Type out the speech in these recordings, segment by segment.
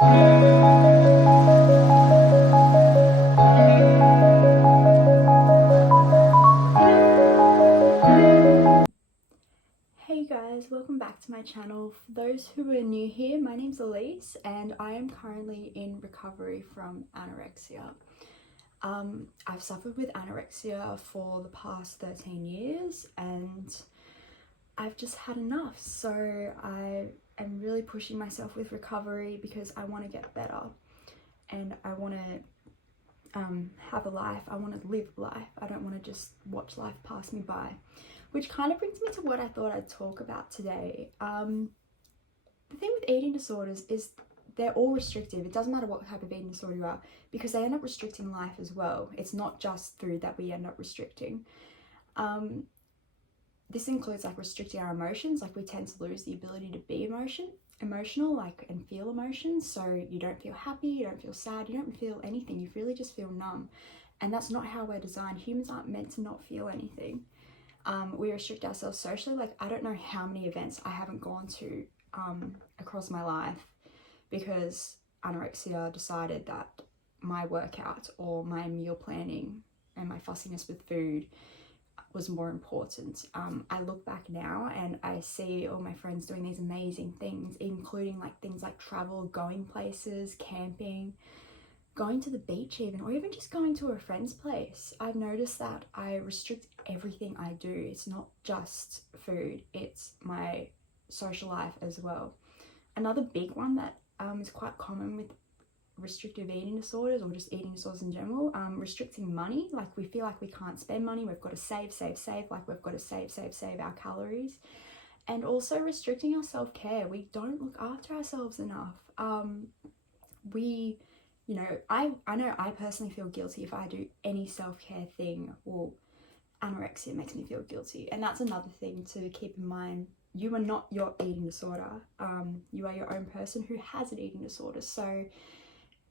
Hey guys, welcome back to my channel. For those who are new here, my name's Elise and I am currently in recovery from anorexia. I've suffered with anorexia for the past 13 years and I've just had enough. So I am really pushing myself with recovery because I want to get better and I want to have a life. I want to live life. I don't want to just watch life pass me by. Which kind of brings me to what I thought I'd talk about today. The thing with eating disorders is they're all restrictive. It doesn't matter what type of eating disorder you are, because they end up restricting life as well. It's not just food that we end up restricting. This includes like restricting our emotions. Like we tend to lose the ability to be emotional, like, and feel emotions. So you don't feel happy, you don't feel sad, you don't feel anything. You really just feel numb. And that's not how we're designed. Humans aren't meant to not feel anything. We restrict ourselves socially. Like, I don't know how many events I haven't gone to across my life because anorexia decided that my workout or my meal planning and my fussiness with food was more important. I look back now and I see all my friends doing these amazing things, including like things like travel, going places, camping, going to the beach even, or even just going to a friend's place. I've noticed that I restrict everything I do. It's not just food, it's my social life as well. Another big one that is quite common with restrictive eating disorders, or just eating disorders in general, restricting money. Like we feel like we can't spend money, we've got to save, like we've got to save our calories. And also restricting our self-care. We don't look after ourselves enough. You know, I know I personally feel guilty if I do any self-care thing. Well, anorexia makes me feel guilty. And that's another thing to keep in mind. You are not your eating disorder. You are your own person who has an eating disorder. So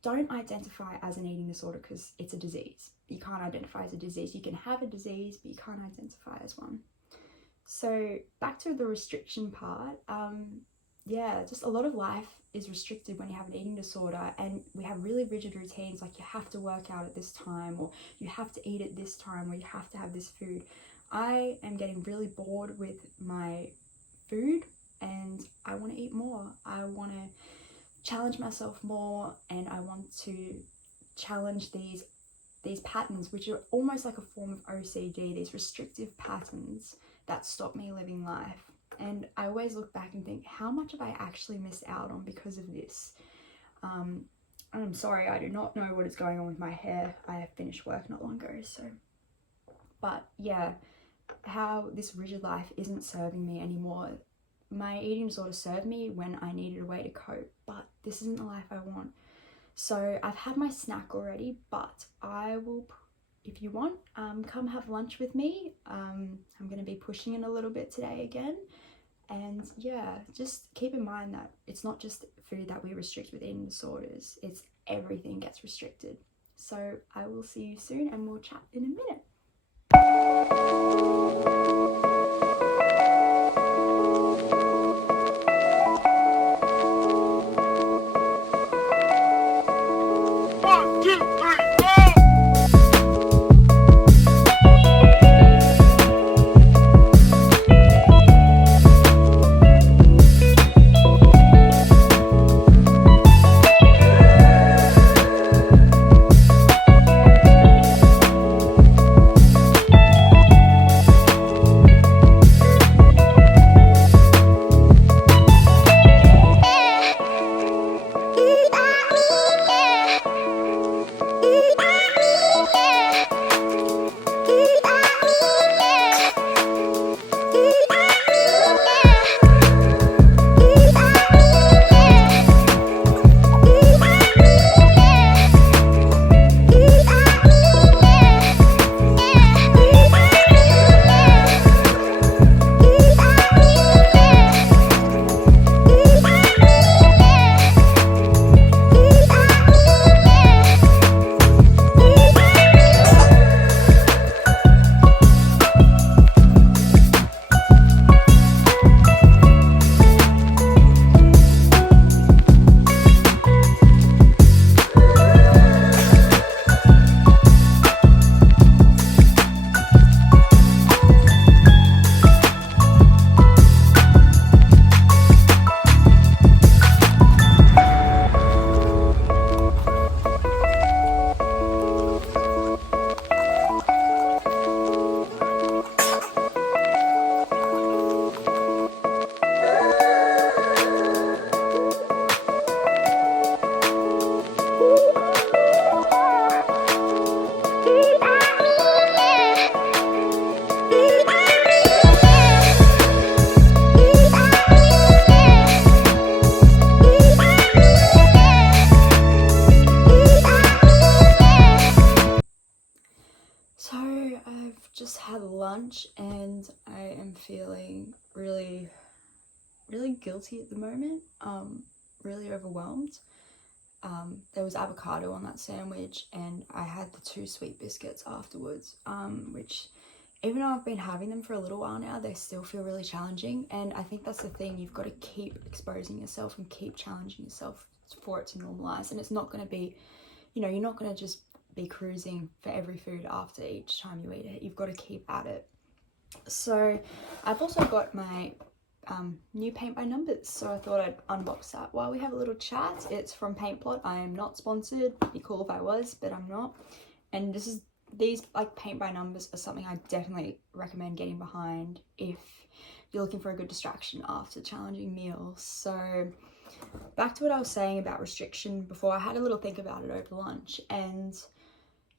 don't identify as an eating disorder because it's a disease. You can't identify as a disease. You can have a disease, but you can't identify as one. So back to the restriction part. Yeah, just a lot of life is restricted when you have an eating disorder, and we have really rigid routines, like you have to work out at this time, or you have to eat at this time, or you have to have this food. I am getting really bored with my food and I want to eat more. I want to challenge myself more, and I want to challenge these patterns, which are almost like a form of OCD, these restrictive patterns that stop me living life. And I always look back and think, how much have I actually missed out on because of this? I'm sorry, I do not know what is going on with my hair. I finished work not long ago, so. But yeah, how this rigid life isn't serving me anymore. My eating disorder served me when I needed a way to cope, but this isn't the life I want. So I've had my snack already, but I will, if you want, come have lunch with me. I'm going to be pushing it a little bit today again. And yeah, just keep in mind that it's not just food that we restrict with eating disorders, it's everything gets restricted. So I will see you soon and we'll chat in a minute. lunch and I am feeling really guilty at the moment, really overwhelmed. There was avocado on that sandwich and I had the 2 sweet biscuits afterwards, which even though I've been having them for a little while now, they still feel really challenging. And I think that's the thing, you've got to keep exposing yourself and keep challenging yourself for it to normalize. And it's not going to be, you know, you're not going to just be cruising for every food after each time you eat it. You've got to keep at it. So I've also got my new paint by numbers, so I thought I'd unbox that while we have a little chat. It's from Paintplot. I am not sponsored. It'd be cool if I was, but I'm not. And these like paint by numbers are something I definitely recommend getting behind if you're looking for a good distraction after challenging meals. So back to what I was saying about restriction before. I had a little think about it over lunch, and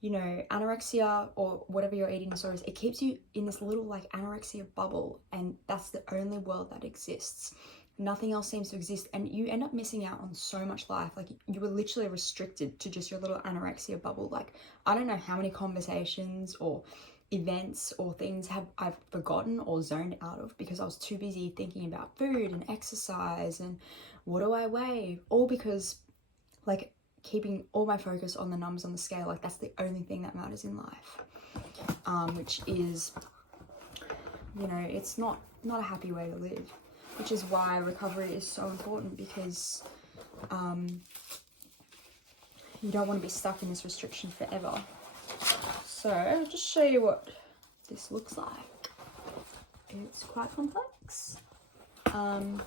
you know, anorexia or whatever your eating disorder is, it keeps you in this little like anorexia bubble, and that's the only world that exists. Nothing else seems to exist, and you end up missing out on so much life. Like, you were literally restricted to just your little anorexia bubble. Like, I don't know how many conversations or events or things I've forgotten or zoned out of because I was too busy thinking about food and exercise and what do I weigh, all because like keeping all my focus on the numbers on the scale. Like, that's the only thing that matters in life, which is, you know, it's not a happy way to live, which is why recovery is so important, because you don't want to be stuck in this restriction forever. So I'll just show you what this looks like. It's quite complex. And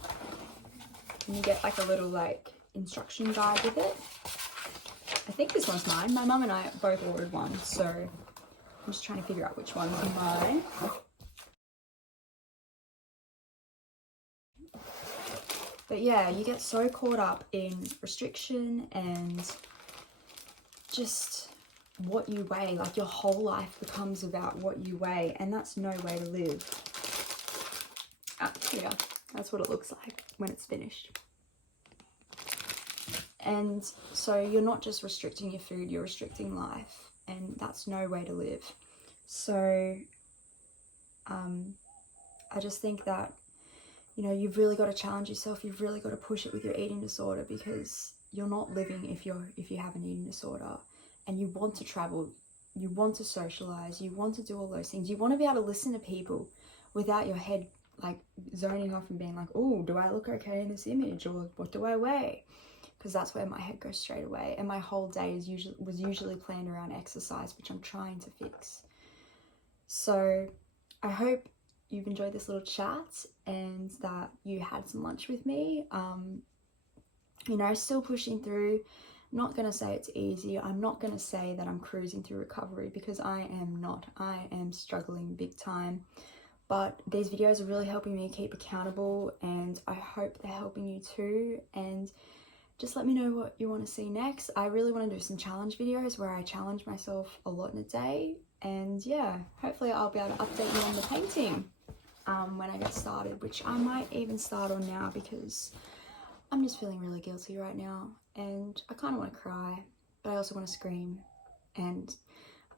you get like a little like instruction guide with it. I think this one's mine. My mum and I both ordered one, so I'm just trying to figure out which one's mine. But yeah, you get so caught up in restriction and just what you weigh. Like, your whole life becomes about what you weigh, and that's no way to live. Yeah, that's what it looks like when it's finished. And so you're not just restricting your food, you're restricting life, and that's no way to live. So I just think that, you know, you've really got to challenge yourself. You've really got to push it with your eating disorder, because you're not living if you have an eating disorder, and you want to travel, you want to socialize, you want to do all those things. You want to be able to listen to people without your head like zoning off and being like, oh, do I look okay in this image, or what do I weigh? Because that's where my head goes straight away. And my whole day was usually planned around exercise, which I'm trying to fix. So I hope you've enjoyed this little chat and that you had some lunch with me. You know, still pushing through. I'm not going to say it's easy. I'm not going to say that I'm cruising through recovery, because I am not. I am struggling big time. But these videos are really helping me keep accountable, and I hope they're helping you too. And just let me know what you want to see next. I really want to do some challenge videos where I challenge myself a lot in a day. And yeah, hopefully I'll be able to update you on the painting when I get started, which I might even start on now, because I'm just feeling really guilty right now. And I kind of want to cry, but I also want to scream. And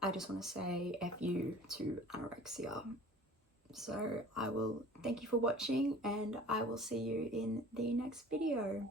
I just want to say F you to anorexia. So I will thank you for watching, and I will see you in the next video.